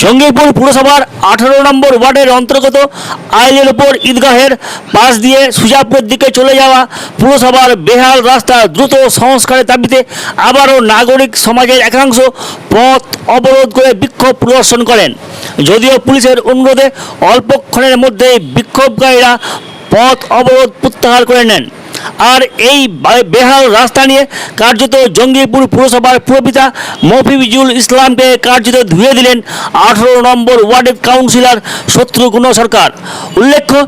জঙ্গিপুর পুরসভার আঠারো নম্বর ওয়ার্ডের অন্তর্গত আইলের ওপর ঈদগাহের পাশ দিয়ে সুজাপুরের দিকে চলে যাওয়া পুরসভার বেহাল রাস্তা দ্রুত সংস্কারের দাবিতে আবারও নাগরিক সমাজের একাংশ পথ অবরোধ করে বিক্ষোভ প্রদর্শন করেন। যদিও পুলিশের অনুরোধে অল্পক্ষণের মধ্যেই বিক্ষোভকারীরা পথ অবরোধ প্রত্যাহার করে নেন। আর এই বেহাল রাস্তা নিয়ে কার্যত জঙ্গিপুর পুরসভার পুরপিতা মফিজুল ইসলামকে কার্যত ধুয়ে দিলেন আঠেরো নম্বর ওয়ার্ডের কাউন্সিলর শত্রুঘ্ন সরকার। উল্লেখ্য,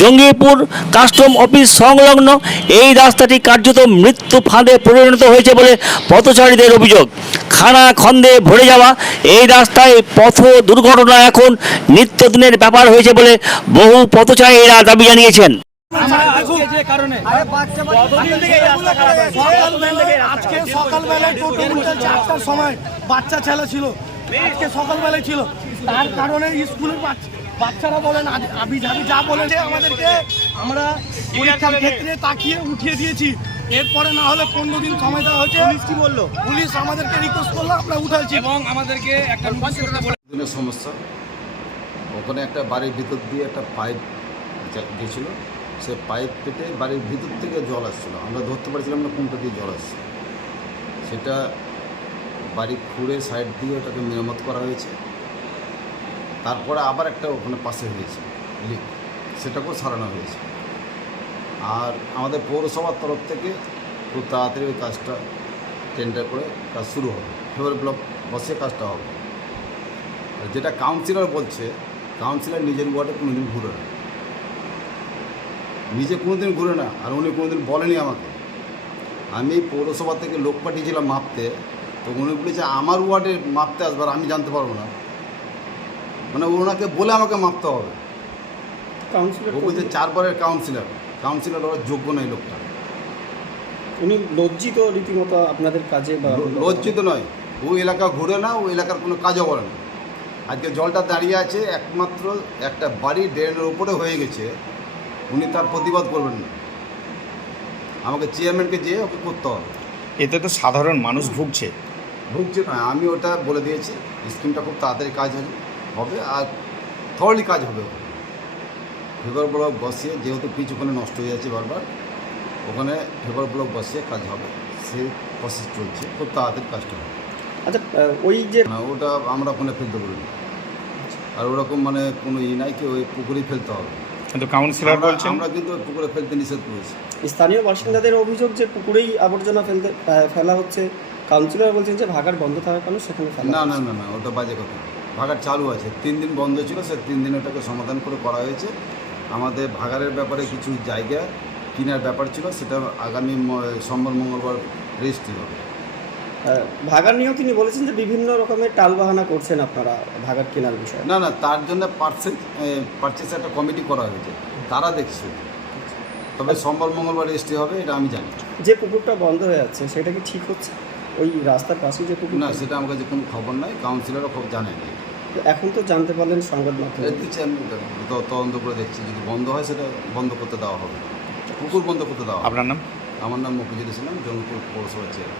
জঙ্গিপুর কাস্টম অফিস সংলগ্ন এই রাস্তাটি কার্যত মৃত্যু ফাঁদে পরিণত হয়েছে বলে পথচারীদের অভিযোগ। খানা খন্দে ভরে যাওয়া এই রাস্তায় পথ দুর্ঘটনা এখন নিত্যদিনের ব্যাপার হয়েছে বলে বহু পথচারীরা দাবি জানিয়েছেন। আজকে যে কারণে আরে বাচ্চা কতদিন থেকে এই রাস্তা খারাপ হয়েছে? সকালবেলায় টোটো উঠে চারটার সময় বাচ্চা ছেলে ছিল। আজকে সকালবেলায় ছিল। তার কারণে স্কুলের বাচ্চারা বলেন আবি যাবি যা বলেছে আমাদেরকে আমরা পরীক্ষার ক্ষেত্রে তাকিয়ে উঠিয়ে দিয়েছি। এরপরে না হলে পনেরো দিন সময় দেওয়া হয়েছে। পুলিশ কি বলল? পুলিশ আমাদেরকে রিকোয়েস্ট করল আমরা উঠাইছি এবং আমাদেরকে একটা সমস্যা। ওখানে একটা বাড়ির ভিতর দিয়ে একটা পাইপ গেছিল। সে পাইপ পেটে বাড়ির ভিতর থেকে জল আসছিল। আমরা ধরতে পারছিলাম না কোনটা দিয়ে জল আসছে। সেটা বাড়ি খুঁড়ে সাইড দিয়ে ওটাকে মেরামত করা হয়েছে। তারপরে আবার একটা ওখানে পাশে হয়েছে লিক সেটাকেও সারানো হয়েছে। আর আমাদের পৌরসভার তরফ থেকে খুব তাড়াতাড়ি ওই কাজটা টেন্ডার করে কাজ শুরু হবে। ফেব্রুয়ারি ব্লক বসে কাজটা হবে। আর যেটা কাউন্সিলর বলছে কাউন্সিলর নিজের ওয়ার্ডে কোনো কোনোদিন ঘুরে না। নিজে কোনোদিন ঘুরে না আর উনি কোনোদিন বলেনি আমাকে। আমি পৌরসভা থেকে লোক পাঠিয়েছিলাম মাপতে তো উনি বলেছে আমার ওয়ার্ডে মাপতে আসবার আমি জানতে পারব না। মানে ওনাকে বলে আমাকে মাপতে হবে। কাউন্সিলর ও বলছে চারবারের কাউন্সিলর কাউন্সিলর ওরা যোগ্য নয় লোকটা। উনি লজ্জিত রীতিমতো আপনাদের কাজে বা লজ্জিত নয়। ও এলাকা ঘুরে না ও এলাকার কোনো কাজও করে না। আজকে জলটা দাঁড়িয়ে আছে একমাত্র একটা বাড়ি ড্রেনের উপরে হয়ে গেছে। উনি তার প্রতিবাদ করবেন না। আমাকে চেয়ারম্যানকে যেয়ে ওকে করতে হবে। এতে তো সাধারণ মানুষ ভুগছে। ভুগছে না আমি ওটা বলে দিয়েছি স্কিমটা খুব তাড়াতাড়ি কাজ হবে হবে আর থরলি কাজ হবে। ফেভার ব্লক বসিয়ে যেহেতু পিচ ওখানে নষ্ট হয়ে যাচ্ছে বারবার ওখানে ফেভার ব্লক বসিয়ে কাজ হবে। সে প্রসেস চলছে খুব তাড়াতাড়ি কাজটা হবে। আচ্ছা ওই যে না ওটা আমরা ওখানে ফেলতে পারি আর ওরকম মানে কোনো ই নাই কি ওই পুকুরেই ফেলতে হবে। কিন্তু কাউন্সিলর বলছেন আমরা কিন্তু পুকুরে ফেলতে নিষেধ করেছি। স্থানীয় বাসিন্দাদের অভিযোগ যে পুকুরেই আবর্জনা ফেলতে ফেলা হচ্ছে কাউন্সিলর বলছেন যে ভাগার বন্ধ থাকার কারণে সেখানে ফেলা না না না না ওটা বাজে কথা। ভাগার চালু আছে। তিন দিন বন্ধ ছিল সে তিন দিন ওটাকে সমাধান করে করা হয়েছে। আমাদের ভাগারের ব্যাপারে কিছু জায়গা কেনার ব্যাপার ছিল সেটা আগামী সোমবার মঙ্গলবার রেজিস্ট্রি হবে। ভাগার নিয়েও তিনি বলেছেন যে বিভিন্ন রকমের টালবাহানা করছেন আপনারা ভাগার কেনার বিষয়ে। না না তার জন্য পার্সেস পারচেস একটা কমিটি করা হয়েছে। তারা দেখছে। তবে সোমবার মঙ্গলবার রেজিস্ট্রি হবে এটা আমি জানি। যে পুকুরটা বন্ধ হয়ে যাচ্ছে সেটা কি ঠিক হচ্ছে? ওই রাস্তার পাশে যে পুকুর না সেটা আমার কাছে কোনো খবর নাই কাউন্সিলরও খুব জানে না এখন তো জানতে পারলেন সংবাদ মাধ্যমে। দিচ্ছি আমি ত- তদন্ত করে দেখছি যদি বন্ধ হয় সেটা বন্ধ করতে দেওয়া হবে। পুকুর বন্ধ করতে দেওয়া আপনার নাম? আমার নাম মফিজুল ইসলাম জঙ্গিপুর পৌরসভা চেয়ার